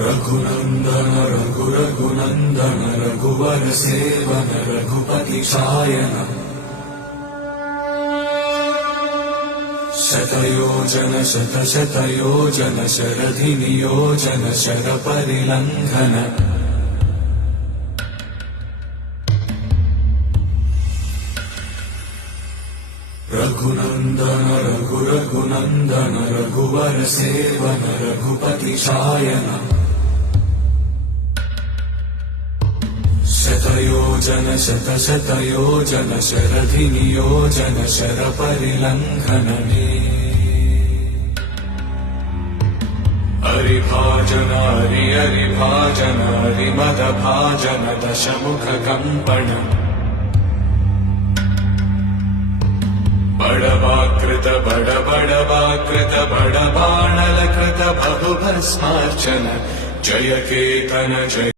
रघुनन्दन रघुनन्दन रघुवर seven Raghupati Shayan शतयोजन शतशतयोजन शरधि नियोजन sir परिलंघन Raghunandan Raghunandan रघुवर seven Raghupati Shayan शतयोजन शतशतयोजन शरधि नियोजन sir परिलंघन हरिभाजन हरिभाजन हरिमद भाजन दशमुख कंपन बड़वाकृत बड़बाणल कृत बहुभस्मार्चन जय केतन जय